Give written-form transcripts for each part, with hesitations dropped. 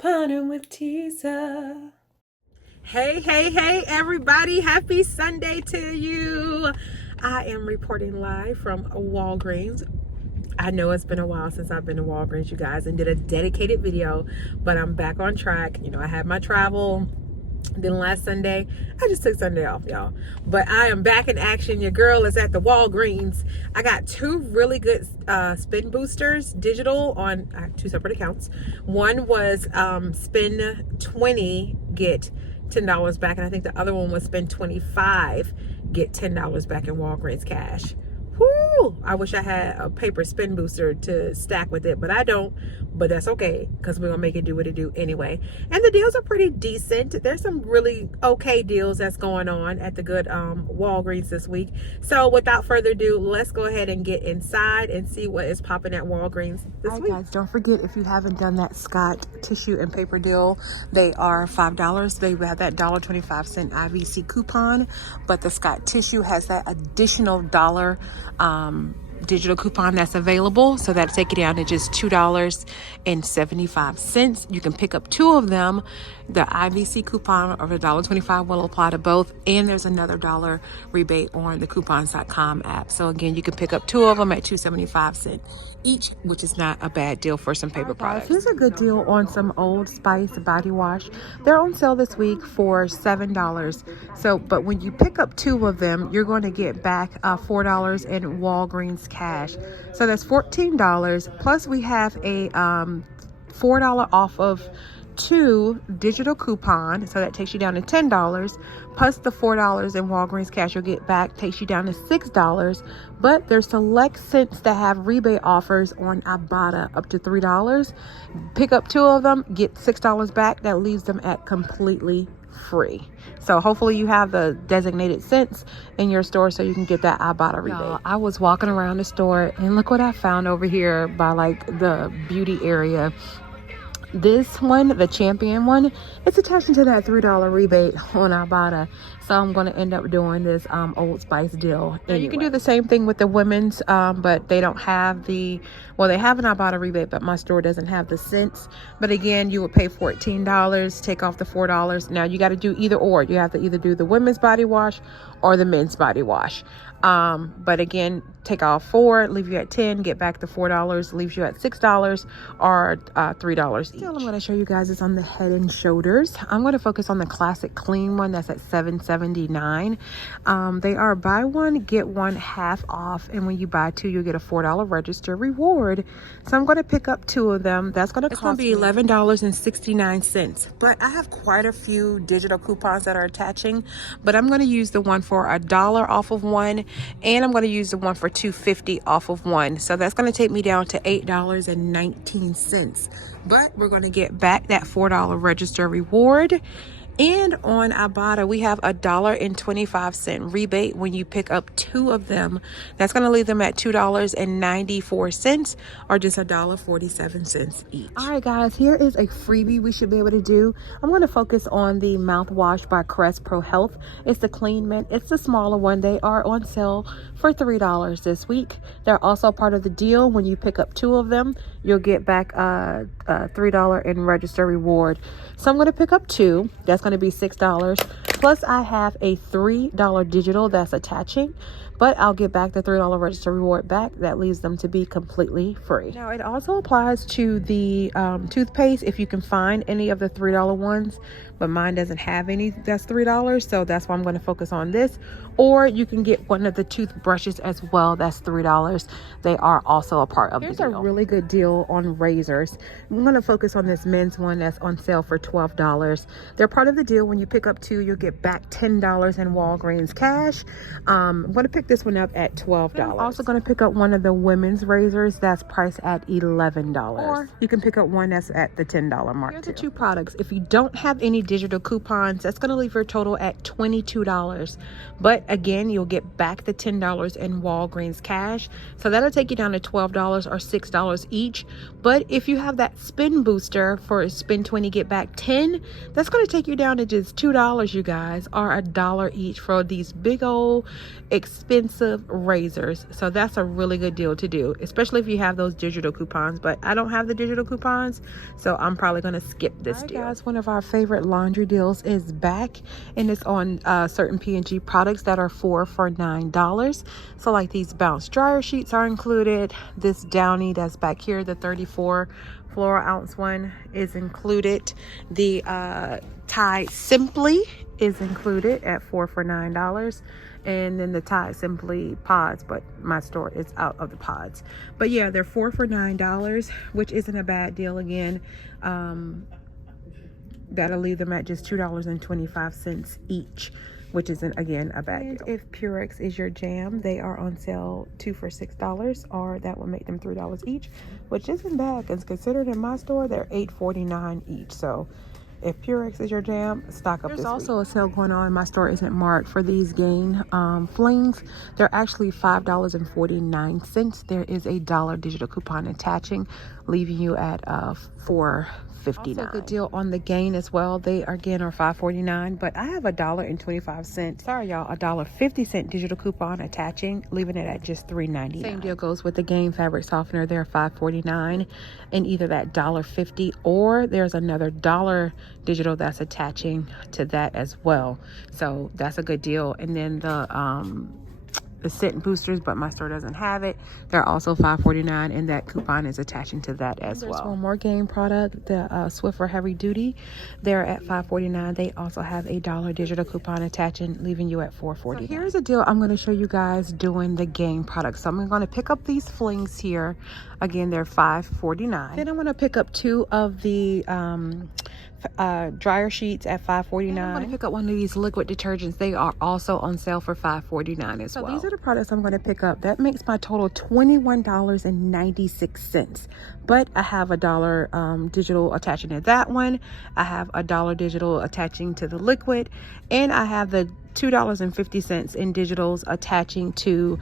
Couponing with Tisa. Hey, everybody. Happy Sunday to you. I am reporting live from Walgreens. I know it's been a while since I've been to Walgreens, you guys, and did a dedicated video, but I'm back on track. You know, I had my travel. Then last Sunday, I just took Sunday off, y'all. But I am back in action. Your girl is at the Walgreens. I got two really good spin boosters, digital, on two separate accounts. One was spin 20, get $10 back. And I think the other one was spin 25, get $10 back in Walgreens cash. Whoo! I wish I had a paper spin booster to stack with it, but I don't. But that's okay, because we're gonna make it do what it do anyway. And the deals are pretty decent. There's some really okay deals that's going on at the good Walgreens this week. So without further ado, let's go ahead and get inside and see what is popping at Walgreens this week. Guys, don't forget, if you haven't done that Scott tissue and paper deal, they are $5. They have that $1.25 IVC coupon, but the Scott tissue has that additional dollar digital coupon that's available, so that'll take you down to just $2.75. You can pick up two of them. The IVC coupon of $1.25 will apply to both, and there's another dollar rebate on the coupons.com app. So again, you can pick up two of them at $2.75 each, which is not a bad deal for some paper products. Here's a good deal on some Old Spice body wash. They're on sale this week for $7. So, but when you pick up two of them, you're going to get back $4 in Walgreens cash. So that's $14. Plus we have a $4 off of two digital coupon, so that takes you down to $10, plus the $4 in Walgreens cash you'll get back takes you down to $6. But there's select scents that have rebate offers on Ibotta up to $3. Pick up two of them, get $6 back. That leaves them at completely free. So hopefully you have the designated scents in your store so you can get that Ibotta rebate. I was walking around the store and look what I found over here by like the beauty area. This one, the Champion one, it's attached to that $3 rebate on Ibotta. So I'm going to end up doing this Old Spice deal. Now, you can do the same thing with the women's, but they don't have the, well, they have an Ibotta rebate, but my store doesn't have the scents. But again, you would pay $14, take off the $4. Now you got to do either or. You have to either do the women's body wash or the men's body wash. But again, take off $4, leave you at $10, get back the $4, leaves you at $6 or $3 each. Still, I'm going to show you guys this on the Head and Shoulders. I'm going to focus on the classic clean one that's at $7.79. They are buy one get one half off, and when you buy two you'll get a $4 register reward. So I'm going to pick up two of them. That's going to cost me $11.69. But I have quite a few digital coupons that are attaching, but I'm going to use the one for $1 off of one, and I'm going to use the one for $2.50 off of one. So that's going to take me down to $8.19. But we're going to get back that $4 register reward. And on Ibotta, we have a $1.25 rebate when you pick up two of them. That's going to leave them at $2.94 or just $1.47 each. All right, guys, here is a freebie we should be able to do. I'm going to focus on the mouthwash by Crest Pro Health. It's the Clean Mint. It's the smaller one. They are on sale for $3 this week. They're also part of the deal. When you pick up two of them, you'll get back $3 in register reward. So I'm going to pick up two. That's going to be $6. Plus I have a $3 digital that's attaching, but I'll get back the $3 register reward back. That leaves them to be completely free. Now it also applies to the toothpaste if you can find any of the $3 ones, but mine doesn't have any that's $3, so that's why I'm going to focus on this. Or you can get one of the toothbrushes as well, that's $3. They are also a part of the deal. Here's a really good deal on razors. I'm going to focus on this men's one that's on sale for $12. They're part of the deal. When you pick up two, you'll get back $10 in Walgreens cash. I'm going to pick this one up at $12. I'm also going to pick up one of the women's razors that's priced at $11. Or you can pick up one that's at the $10 mark. Here's the two products. If you don't have any digital coupons, that's going to leave your total at $22. But again, you'll get back the $10 in Walgreens cash. So that'll take you down to $12 or $6 each. But if you have that spin booster for spend 20 get back 10, that's going to take you down to just $2, you guys, or $1 each for these big old expensive razors. So that's a really good deal to do, especially if you have those digital coupons. But I don't have the digital coupons, so I'm probably going to skip this deal. Guys, one of our favorite laundry deals is back, and it's on certain P&G products that are 4 for $9. So like these bounce dryer sheets are included. This Downy that's back here, the 34 floral ounce one, is included. The Tide Simply is included at 4 for $9. And then the Tide Simply pods, but my store is out of the pods. But yeah, they're 4 for $9, which isn't a bad deal. Again, that'll leave them at just $2.25 each, which isn't, again, a bad deal. If Purex is your jam, they are on sale 2 for $6, or that will make them $3 each, which isn't bad because considered in my store they're $8.49 each. So if Purex is your jam, stock up. There's also a sale going on. My store isn't marked for these Gain flings. They're actually $5.49. There is a $1 digital coupon attaching, leaving you at $4.59. Also a good deal on the Gain as well. They again are $5.49, but I have $1.25. Sorry y'all, $1.50 digital coupon attaching, leaving it at just $3.99. Same deal goes with the Gain fabric softener. They're $5.49, and either that $1.50 or there's another $1 digital that's attaching to that as well. So that's a good deal. And then the scent boosters, but my store doesn't have it. They're also $5.49, and that coupon is attaching to that as well. There's one more Gain product, the Swiffer Heavy Duty. They're at $5.49. They also have a $1 digital coupon attaching, leaving you at $4.49. So here's a deal I'm going to show you guys doing the Gain products. So I'm going to pick up these flings here. Again, they're $5.49. Then I'm going to pick up 2 of the dryer sheets at $5.49. I'm going to pick up one of these liquid detergents. They are also on sale for $5.49 as well. So these are the products I'm going to pick up. That makes my total $21.96. But I have $1 digital attaching to that one. I have $1 digital attaching to the liquid, and I have the $2.50 in digitals attaching to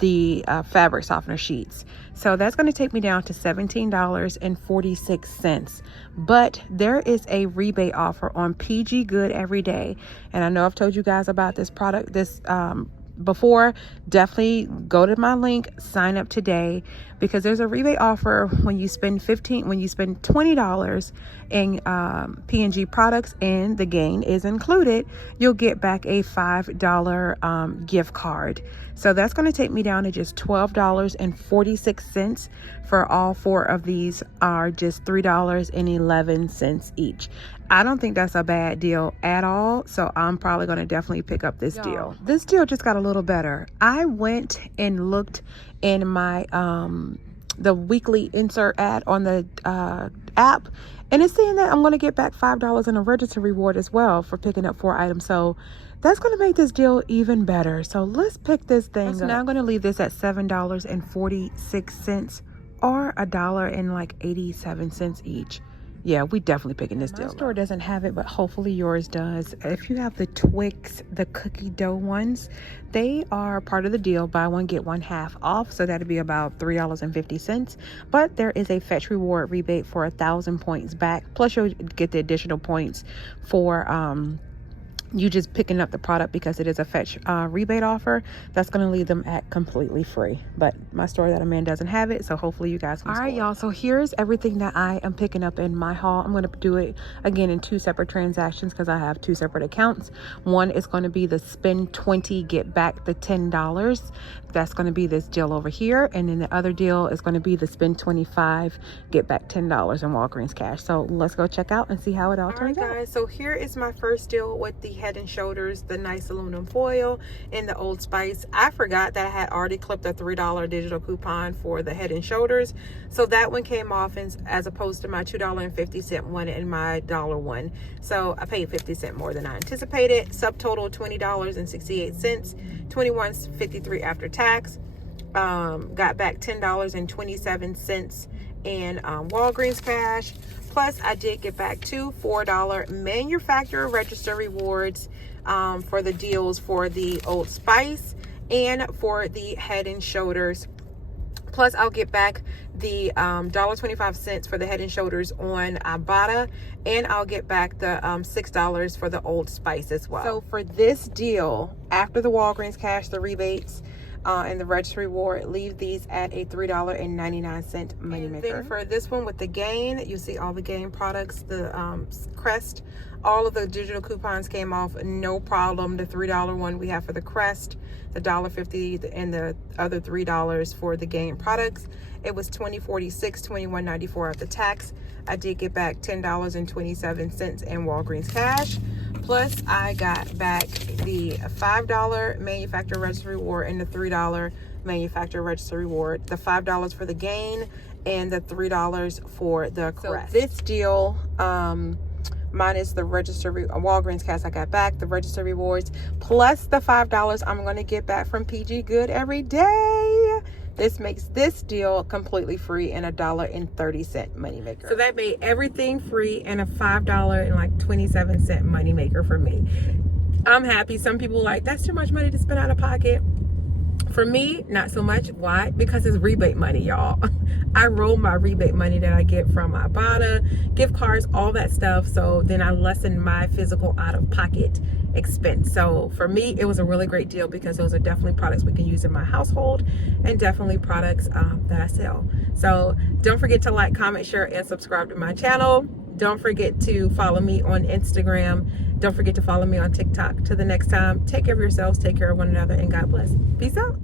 the fabric softener sheets. So that's going to take me down to $17.46. But there is a rebate offer on PG Good every day, and I know I've told you guys about this product before. Definitely go to my link, sign up today, because there's a rebate offer when you spend $20 in P&G products, and the Gain is included. You'll get back a $5 gift card. So that's going to take me down to just $12.46 for all 4 of these, are just $3.11 each. I don't think that's a bad deal at all. So I'm probably going to definitely pick up this deal. This deal just got a little better. I went and looked in my the weekly insert ad on the app, and it's saying that I'm going to get back $5 in a register reward as well for picking up 4 items. So that's going to make this deal even better. So let's pick this thing up. Now I'm going to leave this at $7.46 or $1.87 each. Yeah, we definitely picking this deal. My store doesn't have it, but hopefully yours does. If you have the Twix, the cookie dough ones, they are part of the deal. Buy one, get one half off. So that'd be about $3.50. But there is a fetch reward rebate for 1,000 points back. Plus you'll get the additional points for you just picking up the product, because it is a fetch rebate offer. That's going to leave them at completely free. But my store that I'm in doesn't have it, so hopefully you guys can. All right, y'all, so here's everything that I am picking up in my haul. I'm going to do it again in 2 separate transactions because I have 2 separate accounts. One is going to be the spend 20 get back the $10. That's going to be this deal over here, and then the other deal is going to be the spend 25 get back $10 in Walgreens cash. So let's go check out and see how it all turns out. Guys, so here is my first deal with the Head and Shoulders, the nice aluminum foil, and the Old Spice. I forgot that I had already clipped a $3 digital coupon for the Head and Shoulders, so that one came off as opposed to my $2.50 one and my $1 one. So I paid 50 cents more than I anticipated. Subtotal $20.68, $21.53 after tax. Got back $10.27 in Walgreens cash. Plus, I did get back 2 $4 manufacturer register rewards for the deals for the Old Spice and for the Head and Shoulders Plus, I'll get back the $1.25 for the Head and Shoulders on Ibotta, and I'll get back the $6 for the Old Spice as well. So for this deal, after the Walgreens cash, the rebates, and the register reward, leave these at a $3.99 moneymaker. Then for this one with the Gain, you see all the Gain products, the Crest, all of the digital coupons came off, no problem. The $3 one we have for the Crest, the $1.50, and the other $3 for the Gain products. It was $20.46, $21.94 after tax. I did get back $10.27 in Walgreens cash. Plus, I got back the $5 manufacturer register reward and the $3 manufacturer register reward. The $5 for the Gain and the $3 for the Crest. So this deal, minus the Walgreens cash I got back, the register rewards, plus the $5 I'm going to get back from PG Good every day. This makes this deal completely free and $1.30 moneymaker. So that made everything free and a $5.27 moneymaker for me. I'm happy. Some people are like, that's too much money to spend out of pocket. For me, not so much. Why? Because it's rebate money, y'all. I roll my rebate money that I get from Ibotta, gift cards, all that stuff. So then I lessen my physical out-of-pocket expense. So for me, it was a really great deal because those are definitely products we can use in my household and definitely products that I sell. So don't forget to like, comment, share, and subscribe to my channel. Don't forget to follow me on Instagram. Don't forget to follow me on TikTok. Till the next time, take care of yourselves, take care of one another, and God bless. Peace out.